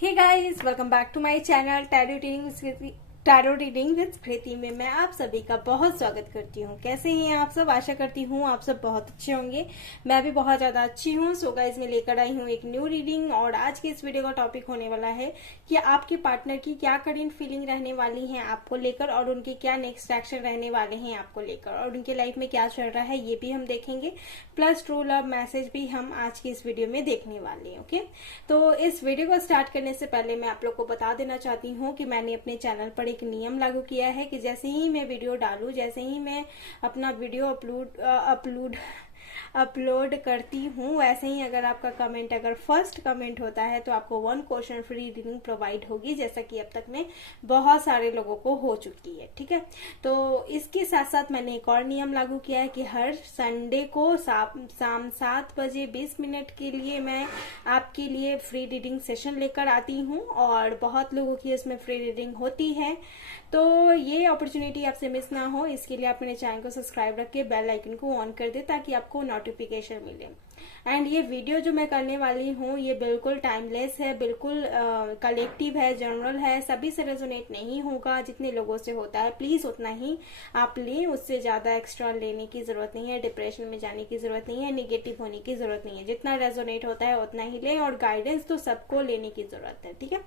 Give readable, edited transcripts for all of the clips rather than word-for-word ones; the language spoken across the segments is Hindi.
Hey guys, welcome back to my channel tarot reading with Kriti में मैं आप सभी का बहुत स्वागत करती हूँ। कैसे हैं आप सब? आशा करती हूँ आप सब बहुत अच्छे होंगे। मैं भी बहुत ज्यादा अच्छी हूँ। सो गाइस, मैं लेकर आई हूँ एक न्यू रीडिंग और आज के इस वीडियो का टॉपिक होने वाला है कि आपके पार्टनर की क्या करंट फीलिंग रहने वाली है आपको लेकर और उनके क्या नेक्स्ट एक्शन रहने वाले हैं आपको लेकर और उनके लाइफ में क्या चल रहा है ये भी हम देखेंगे। प्लस ट्रू लव मैसेज भी हम आज की इस वीडियो में देखने वाले हैं। ओके, तो इस वीडियो को स्टार्ट करने से पहले मैं आप लोग को बता देना चाहती हूँ कि मैंने अपने चैनल पर एक नियम लागू किया है कि जैसे ही मैं वीडियो डालूं, जैसे ही मैं अपना वीडियो अपलोड करती हूँ, वैसे ही अगर आपका कमेंट अगर फर्स्ट कमेंट होता है तो आपको 1 क्वेश्चन फ्री रीडिंग प्रोवाइड होगी, जैसा कि अब तक में बहुत सारे लोगों को हो चुकी है। ठीक है, तो इसके साथ साथ मैंने एक और नियम लागू किया है कि हर संडे को शाम 7:20 के लिए मैं आपके लिए फ्री रीडिंग सेशन लेकर आती हूँ और बहुत लोगों की इसमें फ्री रीडिंग होती है। तो ये अपॉर्चुनिटी आपसे मिस ना हो, इसके लिए आप मेरे चैनल को सब्सक्राइब रख के बेल आइकन को ऑन कर दे ताकि आपको नोटिफिकेशन मिले। एंड ये वीडियो जो मैं करने वाली हूँ ये बिल्कुल टाइमलेस है, बिल्कुल कलेक्टिव है, जनरल है, सभी से रेजोनेट नहीं होगा। जितने लोगों से होता है प्लीज उतना ही आप लें, उससे ज्यादा एक्स्ट्रा लेने की जरूरत नहीं है, डिप्रेशन में जाने की जरूरत नहीं है, निगेटिव होने की जरूरत नहीं है। जितना रेजोनेट होता है उतना ही लें और गाइडेंस तो सबको लेने की जरूरत है। ठीक है,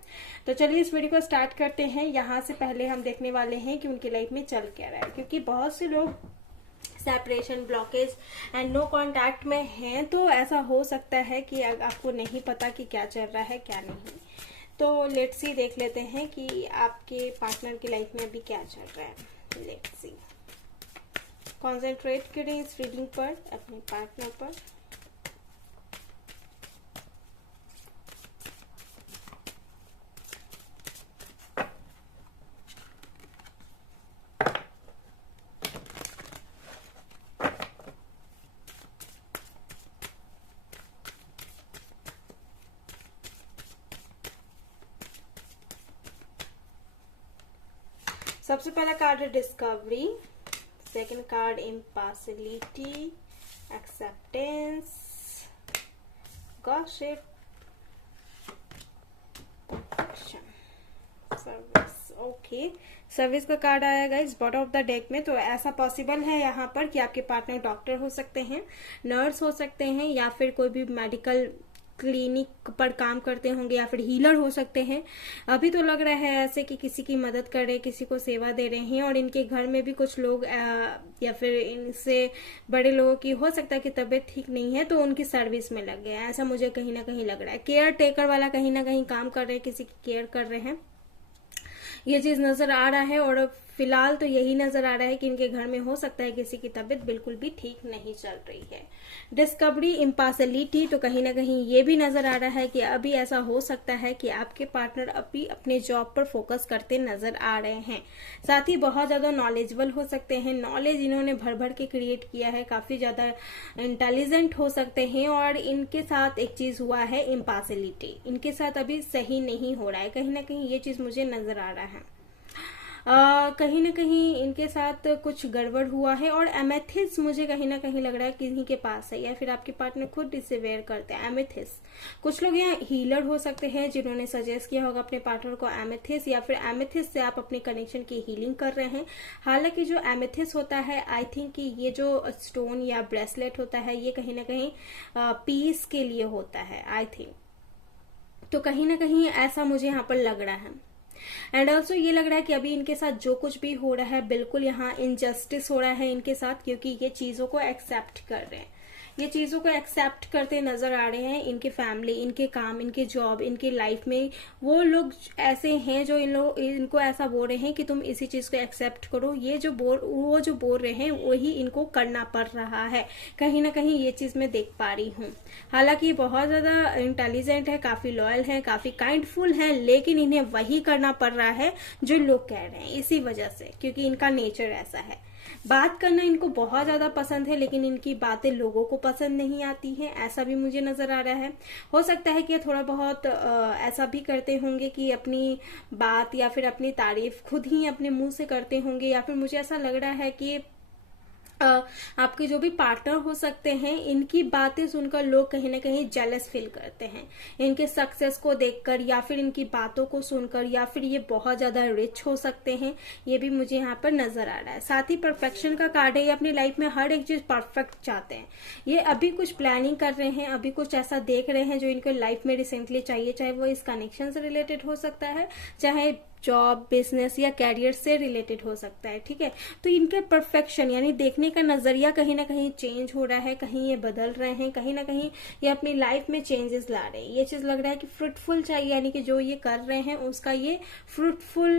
तो चलिए इस वीडियो को स्टार्ट करते हैं। यहाँ से पहले हम देखने वाले हैं कि उनकी लाइफ में चल क्या रहा है, क्योंकि बहुत से लोग separation, blockage and no contact में हैं, तो ऐसा हो सकता है कि आपको नहीं पता कि क्या चल रहा है क्या नहीं। तो लेट्स सी, देख लेते हैं कि आपके पार्टनर की लाइफ में अभी क्या चल रहा है। लेट्स सी, कॉन्सेंट्रेट करें इस रीडिंग पर, अपने पार्टनर पर। सबसे पहला कार्ड है discovery, second card impartiality, acceptance, gossip, perfection, service. Okay, service का कार्ड आया guys bottom of the deck में। तो ऐसा पॉसिबल है यहाँ पर कि आपके पार्टनर डॉक्टर हो सकते हैं, नर्स हो सकते हैं, या फिर कोई भी मेडिकल क्लिनिक पर काम करते होंगे, या फिर हीलर हो सकते हैं। अभी तो लग रहा है ऐसे कि किसी की मदद कर रहे, किसी को सेवा दे रहे हैं। और इनके घर में भी कुछ लोग या फिर इनसे बड़े लोगों की हो सकता है कि तबीयत ठीक नहीं है, तो उनकी सर्विस में लग गया, ऐसा मुझे कहीं ना कहीं लग रहा है। केयर टेकर वाला कहीं ना कहीं काम कर रहे हैं, किसी की केयर कर रहे हैं, ये चीज नजर आ रहा है। और फिलहाल तो यही नजर आ रहा है कि इनके घर में हो सकता है किसी की तबीयत बिल्कुल भी ठीक नहीं चल रही है। डिस्कवरी, इम्पार्शियलिटी, तो कहीं ना कहीं ये भी नजर आ रहा है कि अभी ऐसा हो सकता है कि आपके पार्टनर अभी अपने जॉब पर फोकस करते नजर आ रहे हैं। साथ ही बहुत ज्यादा नॉलेजेबल हो सकते हैं, नॉलेज इन्होंने भर भर के क्रिएट किया है, काफी ज्यादा इंटेलिजेंट हो सकते हैं। और इनके साथ एक चीज हुआ है, इम्पार्शियलिटी, इनके साथ अभी सही नहीं हो रहा है, कहीं ना कहीं ये चीज मुझे नजर आ रहा है। कहीं ना कहीं इनके साथ कुछ गड़बड़ हुआ है। और एमेथिस मुझे कहीं ना कहीं लग रहा है किन्हीं के पास है, या फिर आपके पार्टनर खुद इसे वेयर करते हैं। एमेथिस, कुछ लोग यहाँ हीलर हो सकते हैं जिन्होंने सजेस्ट किया होगा अपने पार्टनर को एमेथिस, या फिर एमेथिस से आप अपने कनेक्शन की हीलिंग कर रहे हैं। हालांकि जो एमेथिस होता है, आई थिंक कि ये जो स्टोन या ब्रेसलेट होता है, ये कहीं ना कहीं पीस के लिए होता है, आई थिंक। तो कहीं ना कहीं ऐसा मुझे यहाँ पर लग रहा है। एंड ऑल्सो ये लग रहा है कि अभी इनके साथ जो कुछ भी हो रहा है, बिल्कुल यहाँ इनजस्टिस हो रहा है इनके साथ, क्योंकि ये चीजों को एक्सेप्ट कर रहे हैं, ये चीजों को एक्सेप्ट करते नजर आ रहे हैं। इनके फैमिली, इनके काम, इनके जॉब, इनके लाइफ में वो लोग ऐसे हैं जो इनको ऐसा बोल रहे हैं कि तुम इसी चीज को एक्सेप्ट करो। वो जो बोल रहे हैं वही इनको करना पड़ रहा है, कहीं ना कहीं ये चीज मैं देख पा रही हूँ। हालांकि बहुत ज्यादा इंटेलिजेंट है, काफी लॉयल है, काफी काइंडफुल है, लेकिन इन्हें वही करना पड़ रहा है जो लोग कह रहे हैं, इसी वजह से, क्योंकि इनका नेचर ऐसा है। बात करना इनको बहुत ज्यादा पसंद है, लेकिन इनकी बातें लोगों को पसंद नहीं आती हैं, ऐसा भी मुझे नजर आ रहा है। हो सकता है कि थोड़ा बहुत ऐसा भी करते होंगे कि अपनी बात या फिर अपनी तारीफ खुद ही अपने मुंह से करते होंगे, या फिर मुझे ऐसा लग रहा है कि आपके जो भी पार्टनर हो सकते हैं, इनकी बातें सुनकर लोग कहीं ना कहीं जेलस फील करते हैं, इनके सक्सेस को देखकर या फिर इनकी बातों को सुनकर, या फिर ये बहुत ज्यादा रिच हो सकते हैं, ये भी मुझे यहाँ पर नजर आ रहा है। साथ ही परफेक्शन का कार्ड है, ये अपनी लाइफ में हर एक चीज परफेक्ट चाहते हैं, ये अभी कुछ प्लानिंग कर रहे हैं, अभी कुछ ऐसा देख रहे हैं जो इनको लाइफ में रिसेंटली चाहिए, चाहे वो इस कनेक्शन से रिलेटेड हो सकता है, चाहे जॉब, बिजनेस या कैरियर से रिलेटेड हो सकता है। ठीक है, तो इनके परफेक्शन यानी देखने का नजरिया कहीं ना कहीं चेंज हो रहा है, कहीं ये बदल रहे हैं, कहीं ना कहीं ये अपनी लाइफ में चेंजेस ला रहे हैं। ये चीज लग रहा है कि फ्रूटफुल चाहिए, यानी कि जो ये कर रहे हैं उसका ये फ्रूटफुल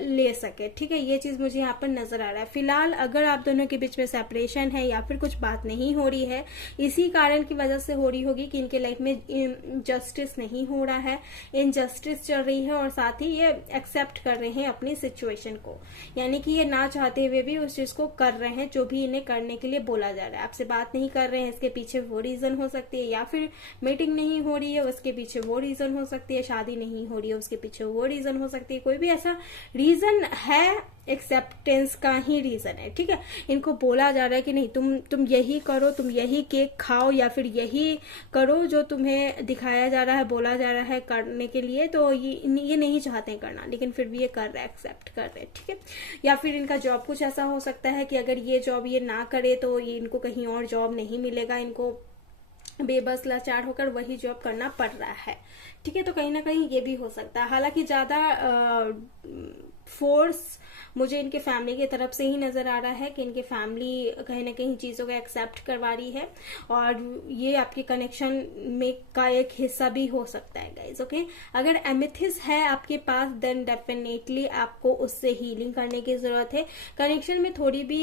ले सके। ठीक है, ये चीज मुझे यहाँ पर नजर आ रहा है। फिलहाल अगर आप दोनों के बीच में सेपरेशन है या फिर कुछ बात नहीं हो रही है, इसी कारण की वजह से हो रही होगी कि इनके लाइफ में जस्टिस नहीं हो रहा है, इनजस्टिस चल रही है, और साथ ही ये एक्सेप्ट कर रहे हैं अपनी सिचुएशन को, यानी कि ये ना चाहते हुए भी उस चीज को कर रहे हैं जो भी इन्हें करने के लिए बोला जा रहा है। आपसे बात नहीं कर रहे हैं, इसके पीछे वो रीजन हो सकती है, या फिर मीटिंग नहीं हो रही है उसके पीछे वो रीजन हो सकती है, शादी नहीं हो रही है उसके पीछे वो रीजन हो सकती है, कोई भी ऐसा रीजन है, एक्सेप्टेंस का ही रीजन है। ठीक है, इनको बोला जा रहा है कि नहीं, तुम यही करो, तुम यही केक खाओ, या फिर यही करो जो तुम्हें दिखाया जा रहा है, बोला जा रहा है करने के लिए, तो ये नहीं चाहते हैं करना, लेकिन फिर भी ये कर रहे हैं, एक्सेप्ट कर रहे हैं। ठीक है, या फिर इनका जॉब कुछ ऐसा हो सकता है कि अगर ये जॉब ये ना करे तो ये इनको कहीं और जॉब नहीं मिलेगा, इनको बेबस लाचार होकर वही जॉब करना पड़ रहा है। ठीक है, तो कहीं ना कहीं ये भी हो सकता है। हालांकि ज्यादा फोर्स मुझे इनके फैमिली की तरफ से ही नजर आ रहा है कि इनके फैमिली कहीं ना कहीं चीजों को एक्सेप्ट करवा रही है, और ये आपके कनेक्शन में का एक हिस्सा भी हो सकता है गाइज। ओके, अगर एमेथिस है आपके पास, देन डेफिनेटली आपको उससे हीलिंग करने की जरूरत है। कनेक्शन में थोड़ी भी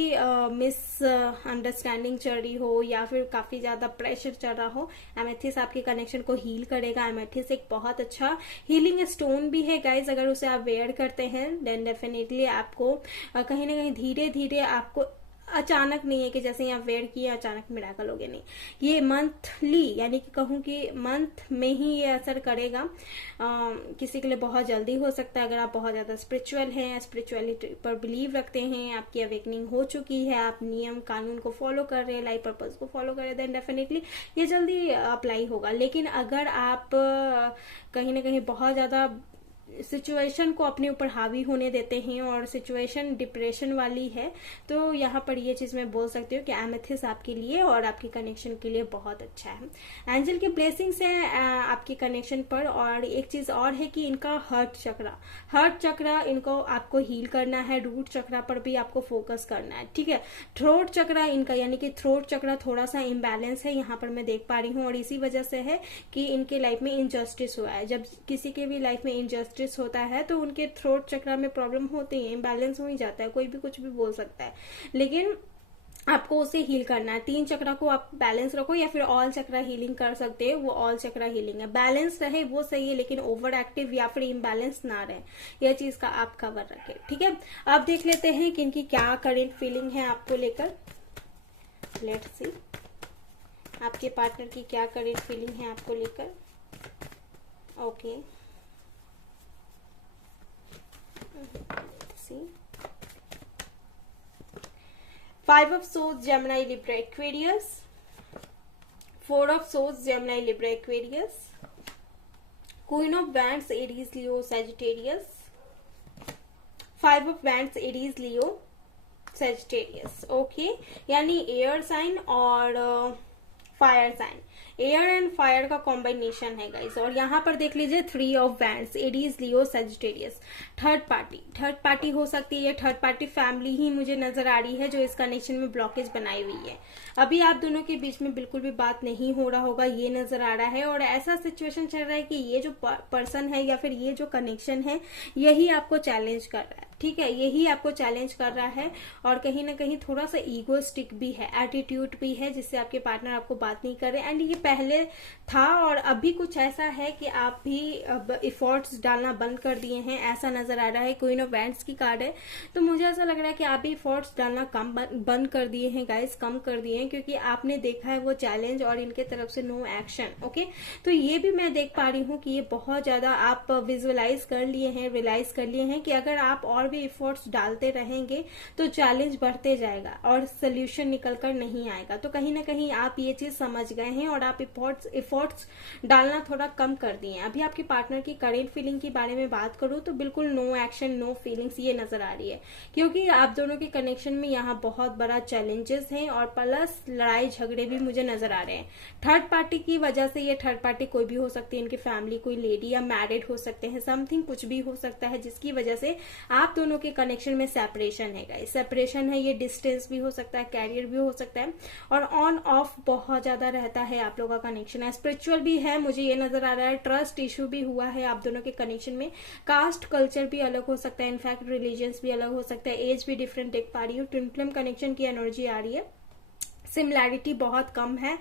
मिस अंडरस्टैंडिंग चल रही हो या फिर काफी ज्यादा प्रेशर चल रहा हो, एमेथिस आपके कनेक्शन को हील करेगा। एमेथिस एक बहुत अच्छा हीलिंग स्टोन भी है गाइज, अगर उसे आप वेयर करते हैं देन डेफिनेटली आपको कहीं ना कहीं धीरे धीरे, आपको अचानक नहीं है कि जैसे यहाँ वेयर किया अचानक मिराकल हो गया, नहीं, ये मंथली, यानी कि कहूँ कि मंथ में ही ये असर करेगा। किसी के लिए बहुत जल्दी हो सकता है, अगर आप बहुत ज्यादा स्पिरिचुअल हैं, स्पिरिचुअलिटी पर बिलीव रखते हैं, आपकी अवेकनिंग हो चुकी है, आप नियम कानून को फॉलो कर रहे हैं, लाइफ पर्पज को फॉलो कर रहे हैं, देन डेफिनेटली ये जल्दी अप्लाई होगा। लेकिन अगर आप कहीं ना कहीं बहुत ज्यादा सिचुएशन को अपने ऊपर हावी होने देते हैं और सिचुएशन डिप्रेशन वाली है, तो यहाँ पर ये चीज मैं बोल सकती हूँ कि एमेथिस आपके लिए और आपके कनेक्शन के लिए बहुत अच्छा है। एंजल की ब्लेसिंग्स है आपके कनेक्शन पर। और एक चीज और है कि इनका हार्ट चक्रा इनको आपको हील करना है, रूट चक्रा पर भी आपको फोकस करना है। ठीक है, थ्रोट चक्रा इनका, यानी कि थ्रोट चक्रा थोड़ा सा इम्बैलेंस है यहाँ पर मैं देख पा रही हूँ, और इसी वजह से है कि इनके लाइफ में इनजस्टिस हुआ है। जब किसी के भी लाइफ में इनजस्टिस होता है तो उनके थ्रोट चक्रा में प्रॉब्लम होती है, इम्बैलेंस हो ही जाता है, कोई भी कुछ भी बोल सकता है, लेकिन आपको उसे हील करना है। 3 चक्रा को आप बैलेंस रखो, या फिर ऑल चक्रा हीलिंग कर सकते हैं, वो ऑल चक्रा हीलिंग है। बैलेंस रहे वो सही है, लेकिन ओवर एक्टिव या फिर इम्बैलेंस ना रहे, यह चीज का आप कवर रखें। ठीक है, अब देख लेते हैं कि इनकी क्या करेंट फीलिंग है आपको लेकर। लेट्स सी आपके पार्टनर की क्या करेंट फीलिंग है आपको लेकर। Okay, see 5 of Swords, Gemini, Libra, Aquarius. 4 of Swords, Gemini, Libra, Aquarius. Queen of Wands, Aries, Leo, Sagittarius. 5 of Wands, Aries, Leo, Sagittarius. Okay, यानी एयर साइन और fire sign, air and fire का कॉम्बिनेशन है गाइस। और यहाँ पर देख लीजिए 3 of Wands, Aries, Leo, Sagittarius. Third party हो सकती है, थर्ड पार्टी फैमिली ही मुझे नजर आ रही है जो इस कनेक्शन में ब्लॉकेज बनाई हुई है। अभी आप दोनों के बीच में बिल्कुल भी बात नहीं हो रहा होगा, ये नजर आ रहा है, और ऐसा सिचुएशन चल रहा है कि ये जो पर्सन है या फिर ये जो कनेक्शन है यही आपको चैलेंज कर रहा है। ठीक है, यही आपको चैलेंज कर रहा है, और कहीं ना कहीं थोड़ा सा ईगोस्टिक भी है, एटीट्यूड भी है, जिससे आपके पार्टनर आपको बात नहीं कर रहे। एंड ये पहले था और अभी कुछ ऐसा है कि आप भी अब इफोर्ट्स डालना बंद कर दिए हैं, ऐसा नजर आ रहा है। क्वीन ऑफ वैंड्स की कार्ड है, तो मुझे ऐसा लग रहा है कि आप भी इफोर्ट्स डालना बंद कर दिए हैं गाइस, कम कर दिए हैं, क्योंकि आपने देखा है वो चैलेंज और इनके तरफ से नो एक्शन। ओके, तो ये भी मैं देख पा रही हूँ कि ये बहुत ज्यादा आप विजुअलाइज कर लिए हैं, रियलाइज कर लिए हैं कि अगर आप और भी इफोर्ट्स डालते रहेंगे तो चैलेंज बढ़ते जाएगा और सोल्यूशन निकल कर नहीं आएगा। तो कहीं ना कहीं आप ये चीज समझ गए हैं और आप इफोर्ट्स डालना थोड़ा कम कर दिए हैं। अभी आपके पार्टनर की करेंट फीलिंग के बारे में बात करूं तो बिल्कुल नो एक्शन, नो फीलिंग्स ये नजर आ रही है, क्योंकि आप दोनों के कनेक्शन में यहाँ बहुत बड़ा चैलेंजेस हैं और प्लस लड़ाई झगड़े भी मुझे नजर आ रहे हैं। थर्ड पार्टी की वजह से, ये थर्ड पार्टी कोई भी हो सकती है, इनकी फैमिली, कोई लेडी या मैरिड हो सकते हैं, समथिंग कुछ भी हो सकता है जिसकी वजह से आप दोनों के कनेक्शन में सेपरेशन है गाइस। सेपरेशन है, ये डिस्टेंस भी हो सकता है, कैरियर भी हो सकता है और ऑन ऑफ बहुत ज्यादा रहता है आप लोगों का कनेक्शन है। स्पिरिचुअल भी है, मुझे ये नजर आ रहा है। ट्रस्ट इशू भी हुआ है आप दोनों के कनेक्शन में। कास्ट कल्चर भी अलग हो सकता है, इनफैक्ट रिलीजियंस भी अलग हो सकता है, एज भी डिफरेंट देख पा रही हूँ। ट्विन फ्लेम कनेक्शन की एनर्जी आ रही है, सिमिलैरिटी बहुत कम है।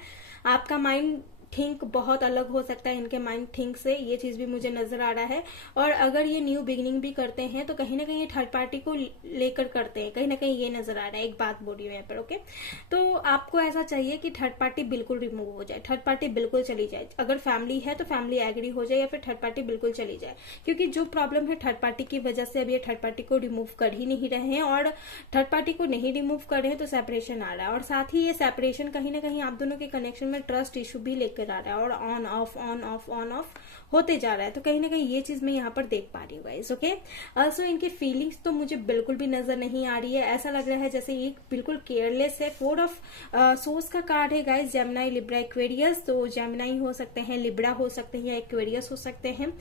आपका माइंड थिंक बहुत अलग हो सकता है इनके माइंड थिंक से, ये चीज भी मुझे नजर आ रहा है। और अगर ये न्यू बिगिनिंग भी करते हैं तो कहीं ना कहीं थर्ड पार्टी को लेकर करते हैं, कहीं ना कहीं ये नजर आ रहा है। एक बात बोल रही हूँ यहाँ पर, ओके। तो आपको ऐसा चाहिए कि थर्ड पार्टी बिल्कुल रिमूव हो जाए, थर्ड पार्टी बिल्कुल चली जाए। अगर फैमिली है तो फैमिली एग्री हो जाए या फिर थर्ड पार्टी बिल्कुल चली जाए, क्योंकि जो प्रॉब्लम है थर्ड पार्टी की वजह से अब ये थर्ड पार्टी को रिमूव कर ही नहीं रहे हैं और थर्ड पार्टी को नहीं रिमूव कर रहे हैं तो सेपरेशन आ रहा है। और साथ ही ये सेपरेशन कहीं ना कहीं आप दोनों के कनेक्शन में ट्रस्ट इशू भी लेकर आ रहा है और ऑन ऑफ होते जा रहा है। तो कहीं ना कहीं ये चीज मैं यहाँ पर देख पा रही हूँ गाइस, ओके। ऑल्सो इनके फीलिंग्स तो मुझे बिल्कुल भी नजर नहीं आ रही है, ऐसा लग रहा है जैसे ये बिल्कुल केयरलेस है। 4 ऑफ सोर्स का कार्ड है गाइस, जेमिनाई, लिब्रा, एक्वेरियस। तो जेमिनाई हो सकते हैं, लिब्रा हो सकते हैं या एक्वेरियस हो सकते हैं।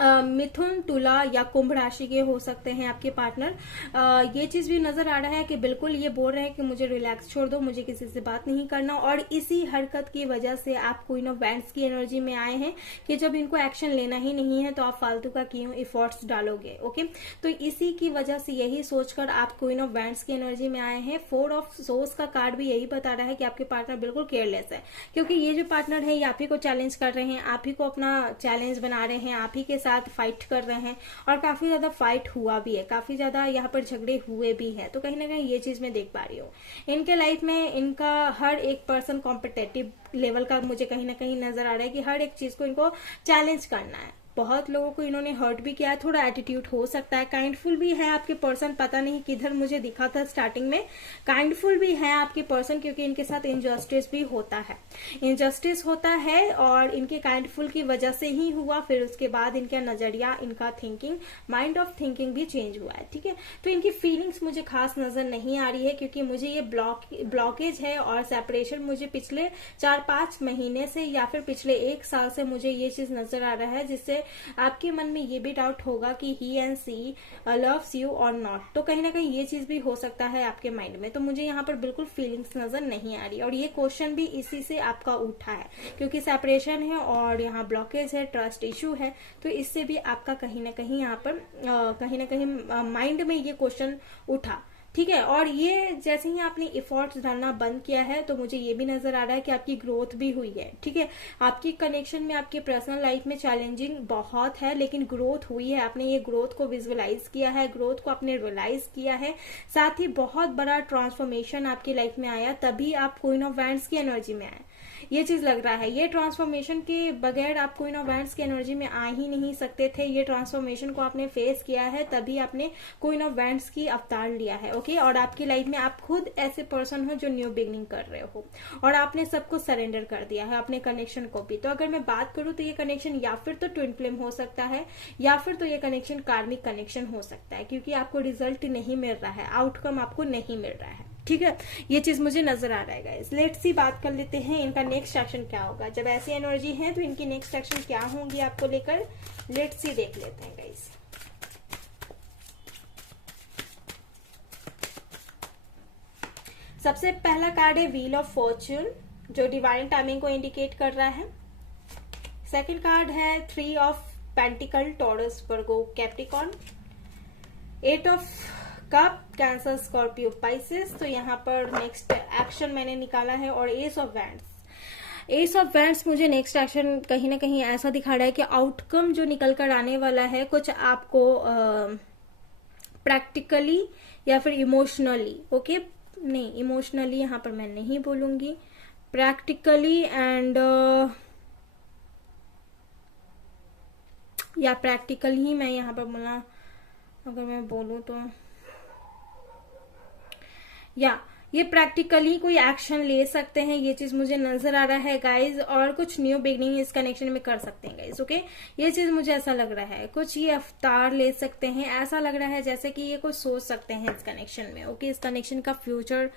मिथुन, तुला या कुंभ राशि के हो सकते हैं आपके पार्टनर। ये चीज भी नजर आ रहा है कि बिल्कुल ये बोल रहे हैं कि मुझे रिलैक्स छोड़ दो, मुझे किसी से बात नहीं करना। और इसी हरकत की वजह से आप क्वीन ऑफ वैंड्स की एनर्जी में आए हैं कि जब इनको एक्शन लेना ही नहीं है तो आप फालतू का क्यों एफर्ट्स डालोगे, ओके। तो इसी की वजह से, यही सोचकर आप क्वीन ऑफ वैंड्स की एनर्जी में आए हैं। 4 ऑफ सोर्स का कार्ड भी यही बता रहा है कि आपके पार्टनर बिल्कुल केयरलेस है, क्योंकि ये जो पार्टनर है ये आप ही को चैलेंज कर रहे हैं, आप ही को अपना चैलेंज बना रहे हैं, आप ही के साथ फाइट कर रहे हैं और काफी ज्यादा फाइट हुआ भी है, काफी ज्यादा यहाँ पर झगड़े हुए भी हैं। तो कहीं ना कहीं ये चीज मैं देख पा रही हूँ इनके लाइफ में। इनका हर एक पर्सन कॉम्पिटेटिव लेवल का मुझे कहीं ना कहीं नजर आ रहा है कि हर एक चीज को इनको चैलेंज करना है। बहुत लोगों को इन्होंने हर्ट भी किया है, थोड़ा एटीट्यूड हो सकता है। काइंडफुल भी है आपके पर्सन, पता नहीं किधर मुझे दिखा था स्टार्टिंग में। काइंडफुल भी है आपके पर्सन, क्योंकि इनके साथ इनजस्टिस भी होता है, इनजस्टिस होता है और इनके काइंडफुल की वजह से ही हुआ। फिर उसके बाद इनका नजरिया, इनका थिंकिंग, माइंड ऑफ थिंकिंग भी चेंज हुआ है, ठीक है। तो इनकी फीलिंग्स मुझे खास नजर नहीं आ रही है, क्योंकि मुझे ये ब्लॉकेज है और सेपरेशन मुझे पिछले 4-5 महीने से या फिर पिछले 1 साल से मुझे ये चीज नजर आ रहा है, जिससे आपके मन में ये भी डाउट होगा कि ही एंड सी लव्स यू और नॉट। तो कहीं ना कहीं ये चीज भी हो सकता है आपके माइंड में। तो मुझे यहाँ पर बिल्कुल फीलिंग्स नजर नहीं आ रही और ये क्वेश्चन भी इसी से आपका उठा है, क्योंकि सेपरेशन है और यहाँ ब्लॉकेज है, ट्रस्ट इशू है। तो इससे भी आपका कहीं ना कहीं यहाँ पर कहीं ना कहीं माइंड में ये क्वेश्चन उठा, ठीक है। और ये जैसे ही आपने एफर्ट्स डालना बंद किया है तो मुझे ये भी नजर आ रहा है कि आपकी ग्रोथ भी हुई है, ठीक है। आपकी कनेक्शन में, आपकी पर्सनल लाइफ में चैलेंजिंग बहुत है, लेकिन ग्रोथ हुई है। आपने ये ग्रोथ को विजुअलाइज किया है, ग्रोथ को आपने रियलाइज किया है। साथ ही बहुत बड़ा ट्रांसफॉर्मेशन आपकी लाइफ में आया, तभी आप क्वीन ऑफ वैंड्स की एनर्जी में आए, ये चीज लग रहा है। ये ट्रांसफॉर्मेशन के बगैर आप क्वीन ऑफ वैंड्स की एनर्जी में आ ही नहीं सकते थे। ये ट्रांसफॉर्मेशन को आपने फेस किया है, तभी आपने क्वीन ऑफ वैंड्स की अवतार लिया है, ओके। और आपकी लाइफ में आप खुद ऐसे पर्सन हो जो न्यू बिगनिंग कर रहे हो और आपने सबको सरेंडर कर दिया है, अपने कनेक्शन को भी। तो अगर मैं बात करूं तो ये कनेक्शन या फिर तो ट्विन फ्लेम हो सकता है या फिर तो ये कनेक्शन कार्मिक कनेक्शन हो सकता है, क्योंकि आपको रिजल्ट नहीं मिल रहा है, आउटकम आपको नहीं मिल रहा है, ठीक है। ये चीज मुझे नजर आ रहा है गाइस। लेट्स सी, बात कर लेते हैं इनका नेक्स्ट एक्शन क्या होगा। जब ऐसी एनर्जी है तो इनकी नेक्स्ट एक्शन क्या होंगी आपको लेकर, लेट्स सी देख लेते हैं गाइस। सबसे पहला कार्ड है व्हील ऑफ फॉर्च्यून, जो डिवाइन टाइमिंग को इंडिकेट कर रहा है। सेकंड कार्ड है 3 of pentacle, taurus, Virgo, Capricorn. 8 of cup, cancer, Scorpio, Pisces. तो यहाँ पर नेक्स्ट एक्शन मैंने निकाला है, और S of wands. S of wands मुझे नेक्स्ट एक्शन कहीं ना कहीं ऐसा दिखा रहा है कि आउटकम जो निकल कर आने वाला है कुछ आपको प्रैक्टिकली या फिर इमोशनली, ओके, नहीं इमोशनली यहाँ पर मैं नहीं बोलूंगी, प्रैक्टिकली एंड या प्रैक्टिकल ही मैं यहाँ पर बोला, अगर मैं बोलूँ तो या ये प्रैक्टिकली कोई एक्शन ले सकते हैं, ये चीज मुझे नजर आ रहा है गाइज, और कुछ न्यू बिगनिंग इस कनेक्शन में कर सकते हैं गाइज, ओके। ये चीज मुझे ऐसा लग रहा है, कुछ ये अवतार ले सकते हैं, ऐसा लग रहा है जैसे कि ये कुछ सोच सकते हैं इस कनेक्शन में, ओके। इस कनेक्शन का फ्यूचर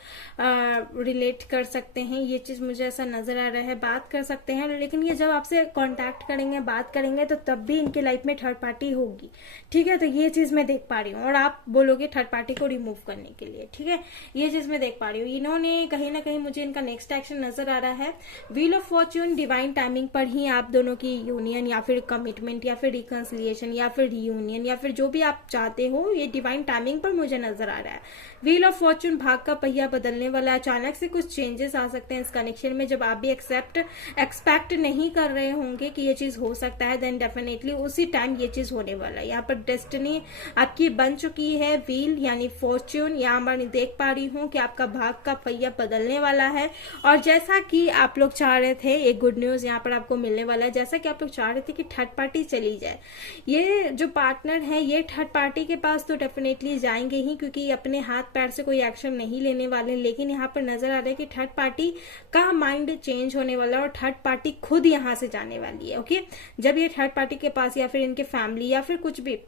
रिलेट कर सकते हैं, ये चीज मुझे ऐसा नजर आ रहा है, बात कर सकते हैं, लेकिन ये जब आपसे कॉन्टैक्ट करेंगे, बात करेंगे, तो तब भी इनके लाइफ में थर्ड पार्टी होगी, ठीक है। तो ये चीज मैं देख पा रही हूँ, और आप बोलोगे थर्ड पार्टी को रिमूव करने के लिए, ठीक है, ये चीज मैं देख पा रही हूँ। इन्होंने कहीं ना कहीं मुझे इनका नेक्स्ट एक्शन नजर आ रहा है, wheel of Fortune, divine timing पर ही आप दोनों की यूनियन या फिर कमिटमेंट या फिर रिकंसिलिएशन या फिर रियूनियन या फिर जो भी आप चाहते हो, ये डिवाइन टाइमिंग पर मुझे नजर आ रहा है। व्हील ऑफ फॉर्च्यून, भाग का पहिया बदलने वाला, अचानक से कुछ चेंजेस आ सकते हैं इस कनेक्शन में, जब आप भी एक्सपेक्ट नहीं कर रहे होंगे कि ये चीज हो सकता है, देन डेफिनेटली उसी टाइम ये चीज होने वाला है। यहाँ पर डेस्टिनी आपकी बन चुकी है, व्हील यानी फॉर्च्यून, यहाँ पर देख पा रही हूँ कि आपका भाग का पहिया बदलने वाला है, और जैसा कि आप लोग चाह रहे थे, एक गुड न्यूज यहाँ पर आपको मिलने वाला है, जैसा कि आप लोग चाह रहे थे कि थर्ड पार्टी चली जाए, ये जो पार्टनर है ये थर्ड पार्टी के पास तो डेफिनेटली जाएंगे ही, क्योंकि अपने हाथ पैर से कोई एक्शन नहीं लेने वाले, लेकिन यहाँ पर नजर आ रहा है कि थर्ड पार्टी का माइंड चेंज होने वाला है, और थर्ड पार्टी खुद यहाँ से जाने वाली है, ओके। जब ये थर्ड पार्टी के पास या फिर इनके फैमिली या फिर कुछ भी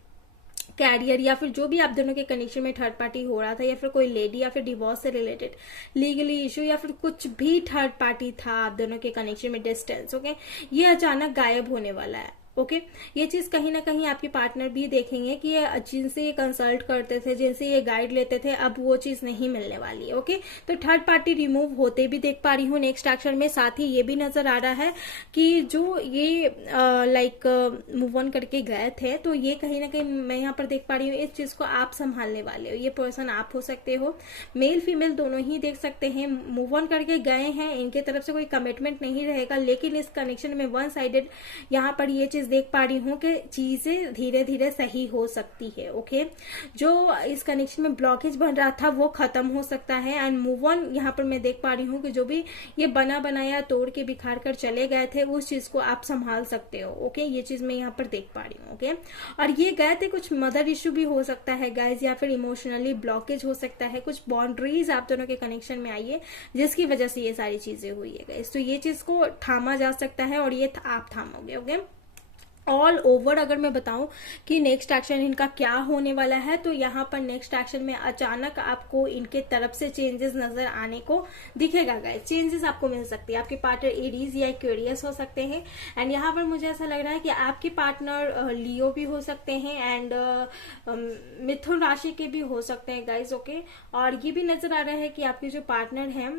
कैरियर या फिर जो भी आप दोनों के कनेक्शन में थर्ड पार्टी हो रहा था, या फिर कोई लेडी या फिर डिवोर्स से रिलेटेड लीगली इश्यू या फिर कुछ भी थर्ड पार्टी था आप दोनों के कनेक्शन में, डिस्टेंस, ओके, ये अचानक गायब होने वाला है, ओके। ये चीज कहीं ना कहीं आपके पार्टनर भी देखेंगे कि ये जिनसे ये कंसल्ट करते थे, जिनसे ये गाइड लेते थे, अब वो चीज नहीं मिलने वाली है, ओके। तो थर्ड पार्टी रिमूव होते भी देख पा रही हूँ नेक्स्ट एक्शन में। साथ ही ये भी नजर आ रहा है कि जो ये लाइक मूव ऑन करके गए थे, तो ये कहीं ना कहीं मैं यहाँ पर देख पा रही हूँ इस चीज को आप संभालने वाले हो, ये पर्सन आप हो सकते हो, मेल फीमेल दोनों ही देख सकते हैं, मूव ऑन करके गए हैं, इनके तरफ से कोई कमिटमेंट नहीं रहेगा, लेकिन इस कनेक्शन में वन साइडेड यहाँ पर ये चीज देख पा रही हूँ कि चीजें धीरे धीरे सही हो सकती है, ओके। जो इस कनेक्शन में ब्लॉकेज बन रहा था वो खत्म हो सकता है, एंड मूव ऑन यहाँ पर मैं देख पा रही हूँ कि जो भी ये बना बनाया तोड़ के बिखार कर चले गए थे, उस चीज को आप संभाल सकते हो, ओके। ये चीज मैं यहाँ पर देख पा रही हूँ, ओके। और ये गए थे, कुछ मदर इश्यू भी हो सकता है गाइज, या फिर इमोशनली ब्लॉकेज हो सकता है, कुछ बाउंड्रीज आप दोनों के कनेक्शन में आई है जिसकी वजह से ये सारी चीजें हुई है गाइज। तो ये चीज को थामा जा सकता है, और ये आप थामोगे, ओके। ऑल ओवर अगर मैं बताऊं कि नेक्स्ट एक्शन इनका क्या होने वाला है, तो यहाँ पर नेक्स्ट एक्शन में अचानक आपको इनके तरफ से चेंजेस नजर आने को दिखेगा गाइस। चेंजेस आपको मिल सकती है, आपके पार्टनर एरीज या एक्वेरियस हो सकते हैं, एंड यहाँ पर मुझे ऐसा लग रहा है कि आपके पार्टनर लियो भी हो सकते हैं, एंड मिथुन राशि के भी हो सकते हैं गाइस, ओके। और ये भी नजर आ रहा है कि आपके जो पार्टनर हैं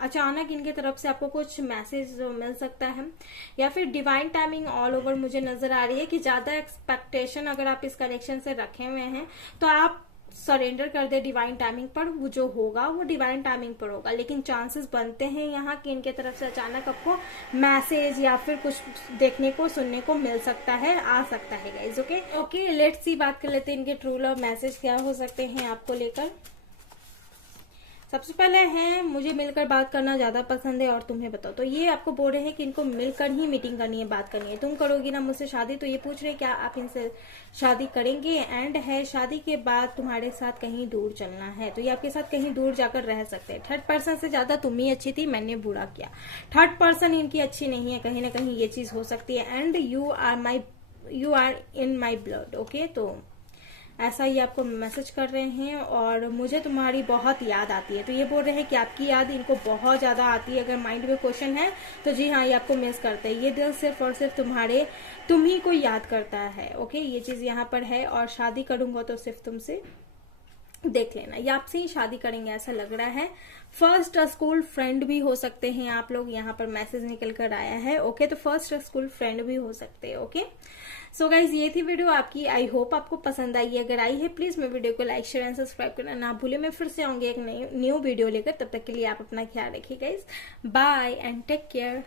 अचानक इनके तरफ से आपको कुछ मैसेज मिल सकता है, या फिर डिवाइन टाइमिंग ऑल ओवर मुझे नजर आ रही है कि ज्यादा एक्सपेक्टेशन अगर आप इस कनेक्शन से रखे हुए हैं तो आप सरेंडर कर दे डिवाइन टाइमिंग पर, वो जो होगा वो डिवाइन टाइमिंग पर होगा, लेकिन चांसेस बनते हैं यहाँ कि इनके तरफ से अचानक आपको मैसेज या फिर कुछ देखने को सुनने को मिल सकता है, आ सकता है गाइज, ओके। लेट्स सी, बात कर लेते हैं इनके ट्रू लव मैसेज क्या हो सकते हैं आपको लेकर। सबसे पहले है, मुझे मिलकर बात करना ज्यादा पसंद है और तुम्हें बताओ। तो ये आपको बोल रहे हैं कि इनको मिलकर ही मीटिंग करनी है, बात करनी है। तुम करोगी ना मुझसे शादी, तो ये पूछ रहे हैं क्या आप इनसे शादी करेंगे। एंड है, शादी के बाद तुम्हारे साथ कहीं दूर चलना है, तो ये आपके साथ कहीं दूर जाकर रह सकते हैं। थर्ड पर्सन से ज्यादा तुम ही अच्छी थी, मैंने बुरा किया। थर्ड पर्सन इनकी अच्छी नहीं है, कहीं ना कहीं ये चीज हो सकती है। And you are in my blood, okay. तो ऐसा ही आपको मैसेज कर रहे हैं, और मुझे तुम्हारी बहुत याद आती है। तो ये बोल रहे हैं कि आपकी याद इनको बहुत ज्यादा आती है। अगर माइंड में क्वेश्चन है तो जी हाँ, ये आपको मिस करते हैं। ये दिल सिर्फ और सिर्फ तुम ही को याद करता है, ओके। ये चीज यहाँ पर है, और शादी करूंगा तो सिर्फ तुमसे, देख लेना, ये आपसे ही शादी करेंगे ऐसा लग रहा है। फर्स्ट स्कूल फ्रेंड भी हो सकते हैं आप लोग, यहाँ पर मैसेज निकल कर आया है। ओके, तो फर्स्ट स्कूल फ्रेंड भी हो सकते हैं। ओके, सो गाइज ये थी वीडियो आपकी। आई होप आपको पसंद आई है। अगर आई है प्लीज मेरे वीडियो को लाइक शेयर एंड सब्सक्राइब करना ना भूले। मैं फिर से आऊंगी एक न्यू वीडियो लेकर, तब तक के लिए आप अपना ख्याल रखिए guys. Bye and take care.